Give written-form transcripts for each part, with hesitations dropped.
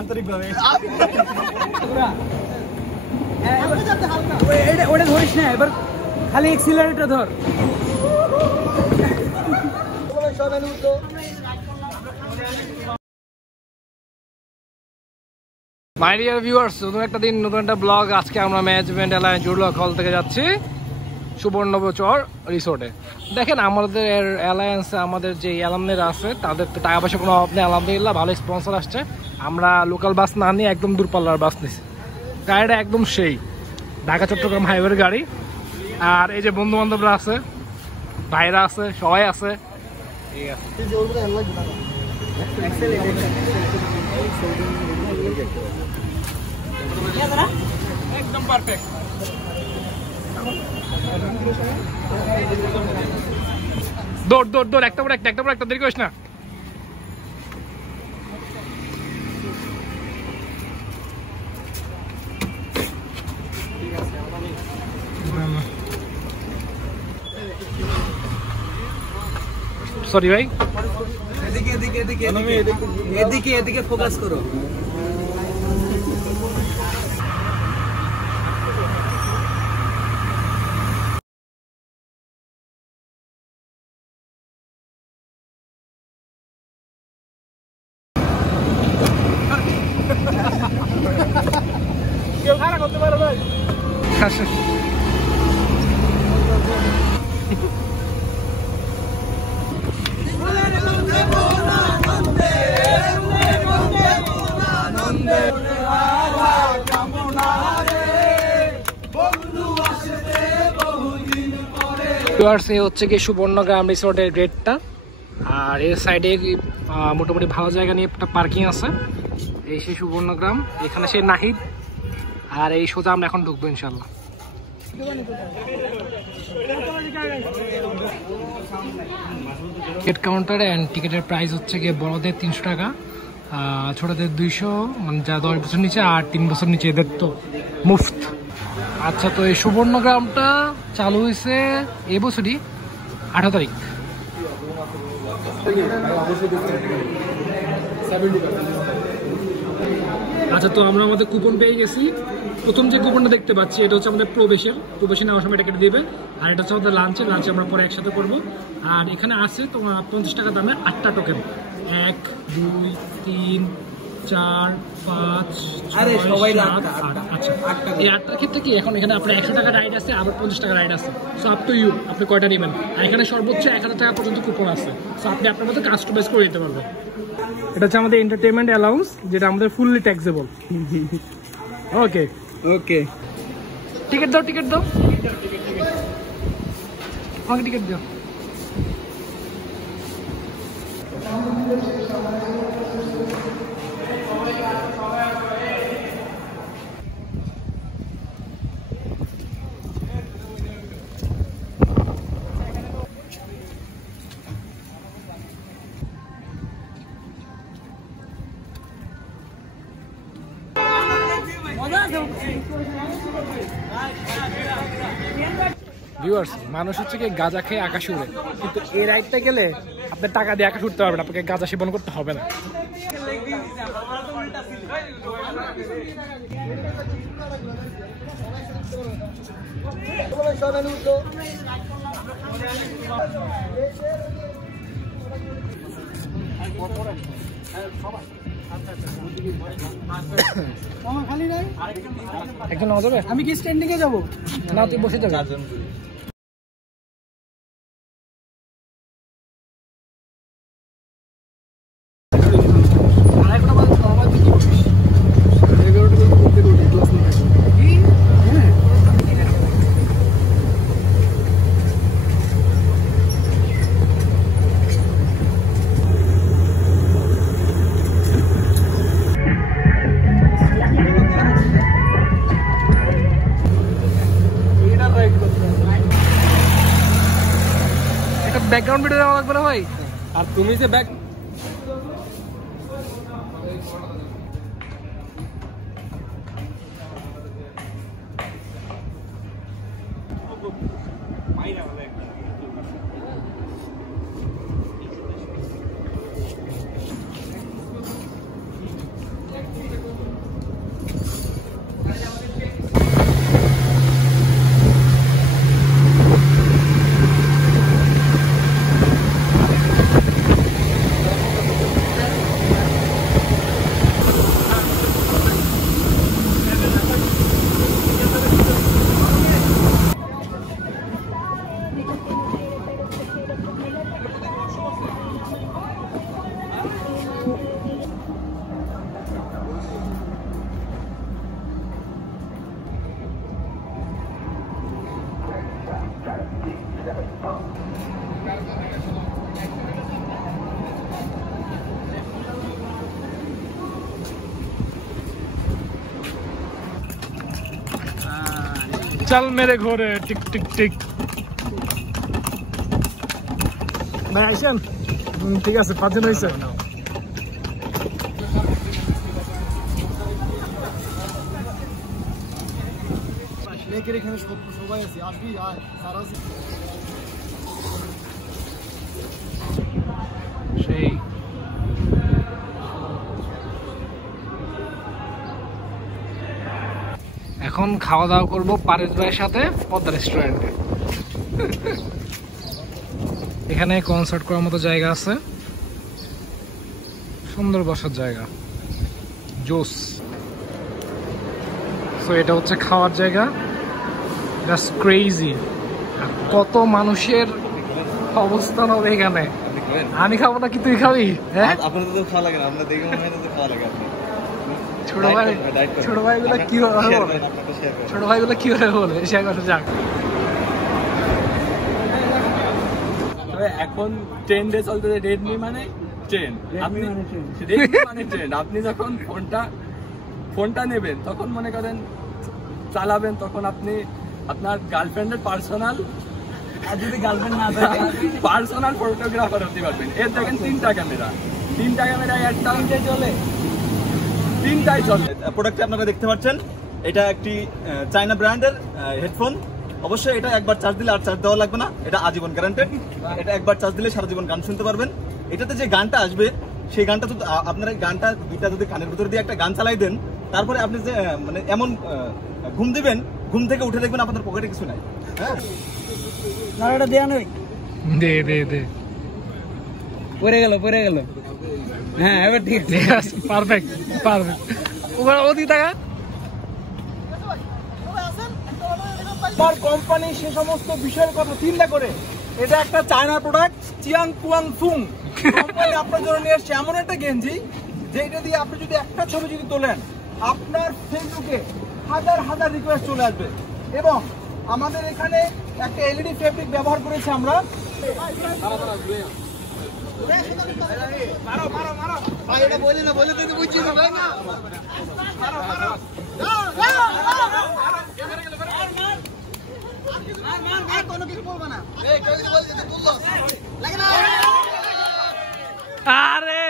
আন্তরিকভাবে ওটা ধরিস না, এবার খালি এক্সিলারেটর ধর। মাই ডিয়ার ভিউয়ার্স, নতুন একটা দিন, নতুন একটা ব্লগ। আজকে আমরা ম্যানেজমেন্ট অ্যালায়েন্স জুড়লক হল থেকে যাচ্ছি সুবর্ণচর রিসোর্টে। দেখেন আমাদের অ্যালায়েন্সে আমাদের যে অ্যালামনেরা আছে তাদের তো টাকা পয়সা কোনো অভাব নেই, আলহামদুলিল্লাহ। ভালো স্পন্সর আসছে। আমরা লোকাল বাস না নিয়ে একদম দূরপাল্লার বাস নিছি। গাড়িটা একদম সেই ঢাকা চট্টগ্রাম হাইওয়ের গাড়ি। আর এই যে বন্ধু বান্ধবরা আছে, ভাইরা আছে, সবাই আছে। ঠিক আছে, একদম পারফেক্ট। দৌড় দৌড় দৌড়, একটা পর একটা দেরি করিস না। সরি ভাই, এদিকে ফোকাস করো। কেউ খারাপ করতে পারো ভাই। হচ্ছে কি সুবর্ণগ্রাম রিসোর্টের গেটটা। আর এর সাইডে মোটামুটি ভালো জায়গা নিয়ে একটা পার্কিং আছে। এই সেই সুবর্ণগ্রাম, এখানে সেই নাহিদ। আর এই সোজা আমরা এখন ঢুকবো ইনশাল্লাহ। টিকিট কাউন্টারে অ্যান্ড টিকিটের প্রাইস হচ্ছে গিয়ে বড়দের 300 টাকা, ছোটদের 200, মানে যা 10 বছর নিচে, আর 3 বছর নিচে এদের তো মুফত। আচ্ছা, তো এই সুবর্ণগ্রামটা চালু হয়েছে এবছরই 18 তারিখ। আচ্ছা, তো আমরা আমাদের কুপন পেয়ে গেছি। প্রথম যে কুপনটা দেখতে পাচ্ছি এটা হচ্ছে আমাদের প্রবেশে নেওয়ার সময় এটা কেটে দেবে। আর এটা হচ্ছে আমাদের লাঞ্চে আমরা পরে একসাথে করবো। আর এখানে আছে তোমার 50 টাকা দামে 8টা টোকেন। 1, 2, 3, 4, 5, 6, 7, 8। আচ্ছা, এই 8টার ক্ষেত্রে কি এখন এখানে আপনার 100 টাকা রাইড আছে, আবার 50 টাকা রাইড আছে। সো আপ টু ইউ, আপনি কয়টা নেবেন। আর এখানে সর্বোচ্চ 1000 টাকা পর্যন্ত কুপন আছে। সো আপনি আপনার মতো কাস্টমাইজ করে দিতে পারবেন। এটা হচ্ছে আমাদের এন্টারটেনমেন্ট অ্যালাউন্স, যেটা আমাদের ফুললি ট্যাক্সেবল। ওকে ওকে, টিকিট দাও আমাকে টিকিট দাও। ভিউয়ার্স, মানুষ হচ্ছে কি গাঁজা খেয়ে আকাশ উড়ে, কিন্তু এই রাইডটা গেলে আপনার টাকা দিয়ে আকাশ উঠতে পারবেন, আপনাকে গাঁজা সেবন করতে হবে না। একজন নেওয়া যাবে? আমি কি স্ট্যান্ডিং এ যাবো? না, তুই বসে যাবে। ব্যাকগ্রাউন্ড ভিডিও দেওয়া লাগবে না ভাই? আর তুমি যে ব্যাক चल मेरे घोड़े टिक टिक टिक भाई আইছেন ঠিক আছে 5 জন হইছে লেকের এখানে সবাই আছে আসবি আর সারা সেই এখন খাওয়া দাওয়া করবো পারেশ ভাইয়ের সাথে পদ্মা রেস্টুরেন্টে। এখানে কনসার্ট করার মতো জায়গা আছে, সুন্দর বসার জায়গা, জোস। সো এটা হচ্ছে খাওয়ার জায়গা, জাস্ট ক্রেজি। কত মানুষের অবস্থান হবে এখানে। আমি খাবো না কি তুই খাবি? হ্যাঁ আপনাদের তো খাওয়া লাগে না, আমরা দেখে মনে হয় তো খাওয়া লাগে। ছোট ভাইগুলো কি বলে শেয়ার করতে যাক। এখন ট্রেন্ডে চলতেছে রেডমি মানে ট্রেন্ড, আপনি যখন ফোনটা নেবেন তখন মনে করেন চালাবেন, তখন আপনি আপনার গার্লফ্রেন্ডের পার্সোনাল, আর যদি গার্লফ্রেন্ড না থাকে পার্সোনাল ফটোগ্রাফার হতে পারবেন। এর দেখেন তিনটা ক্যামেরা একটা চলে, তিনটাই চলে। প্রোডাক্টে আপনারা দেখতে পাচ্ছেন এটা একটি চায়না ব্র্যান্ডের হেডফোন। অবশ্যই এটা একবার চার্জ দিলে আর চার্জ দেওয়া লাগবে না, এটা আজীবন গ্যারান্টেড। এটা একবার চার্জ দিলে সারা জীবন গান শুনতে পারবেন। এটাতে যে গানটা আসবে সেই গানটা যদি আপনারা গানটা দুইটা যদি কানের ভিতর দিয়ে একটা গান চালাই দেন, তারপরে আপনি যে মানে এমন ঘুম দিবেন, ঘুম থেকে উঠে দেখবেন আপনাদের পকেটে কিছু নাই। হ্যাঁ নাড়াটা দেয়া নই, দে দে দে পড়ে গেল। হ্যাঁ এবার ঠিক আছে, পারফেক্ট। ওদি টাকা তার কোম্পানি সে সমস্ত বিষয়ের কথা চিন্তা করে এটা একটা China product Chiang পুয়াং Phom company আপনার জন্য নিয়ে এসছে এমন একটা গেঞ্জি যেটা দিয়ে আপনি যদি একটা ছবি যদি তোলেন আপনার ফেসবুকে হাজার রিকোয়েস্ট চলে আসবে। এবং আমাদের এখানে একটা এলইডি ফেব্রিক ব্যবহার করেছি আমরা। আরে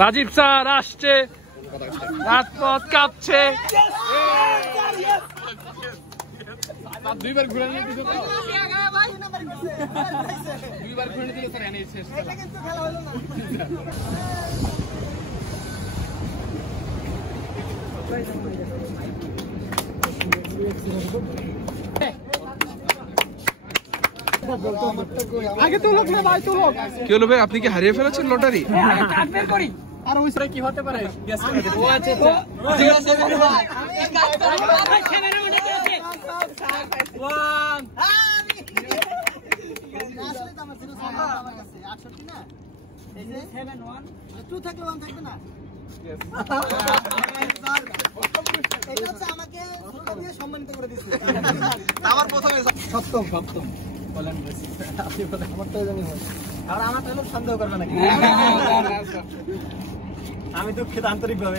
রাজীব স্যার আসছে, রাজপথ কাঁপছে। দুইবার ঘুরে নিয়ে দিল, দুইবার ঘুরে দিল স্যার। এনে শেষ আগে তো লোক না ভাই, তো লোক কি হলো ভাই? আপনি কি হারিয়ে ফেলেছেন লটারি? কাটবের করি আর ওই সরে কি হতে পারে? ও আচ্ছা ঠিক আছে ভাই, আমি কাজ করব ভাই। ক্যামেরা মনে আছে 1 আসলে তো আমার 07 আমার কাছে 68 না, এই যে 71 2 থাকলে 1 থাকবে না। यस এটা হচ্ছে আমাকে ছোট দিয়ে সম্মানিত করে দিয়েছে। আমার প্রথমে সপ্তম বলেন আপনি বলেন, আমার তো জানি হয় আর আমার তো সন্দেহ করবে নাকি? আমি দুঃখিত আন্তরিকভাবে।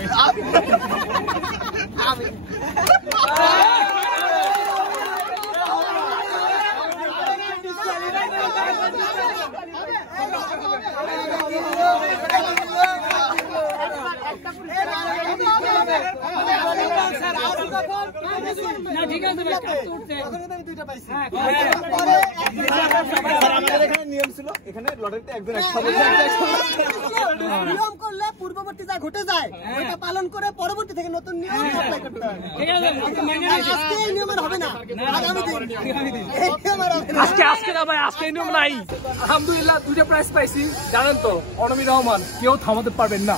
না ঠিক আছে, দুইটা পাইছি। আমাদের এখানে নিয়ম ছিল, এখানে লটারিতে একজন একসাথে নিয়ম করলে পূর্ববর্তী যা ঘটে যায় ওটা পালন করে পরবর্তী থেকে নতুন নিয়ম অ্যাপ্লাই করতে হবে। আজকে এই নিয়মের হবে না, আগামী দিন এই নিয়মের হবে না। আজকে না ভাই, আজকে এই নিয়ম নাই। আলহামদুলিল্লাহ 2টা প্রাইজ পাইছি। জানেন তো অনমি রহমান কেউ থামাতে পারবেন না।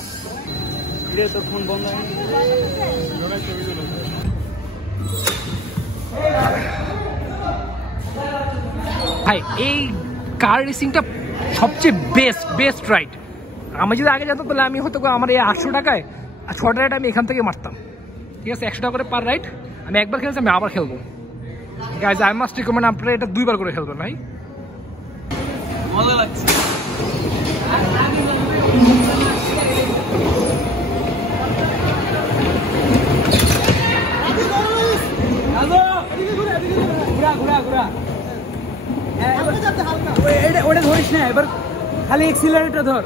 ভাই এই কার রেসিংটা সবচেয়ে বেস্ট রাইড। আমি যদি আগে জানতাম তাহলে আমি হয়তো আমার এই 800 টাকায় 6টা রাইড আমি এখান থেকে মারতাম। ঠিক আছে, 100 টাকা করে পার রাইড। আমি একবার খেলছি, আমি আবার খেলবো। গাইজ আই মাস্ট রিকমেন্ড আপনারা এটা 2বার করে খেলবেন ভাই, মজা লাগছে। ওটা ধরিস না, এবার খালি এক্সিলারেটর ধর।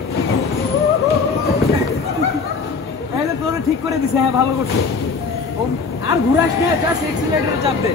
তোরা ঠিক করে দিছে, হ্যাঁ ভালো করছে। আর ঘুরাস না, জাস্ট এক্সিলারেটর চাপ দে।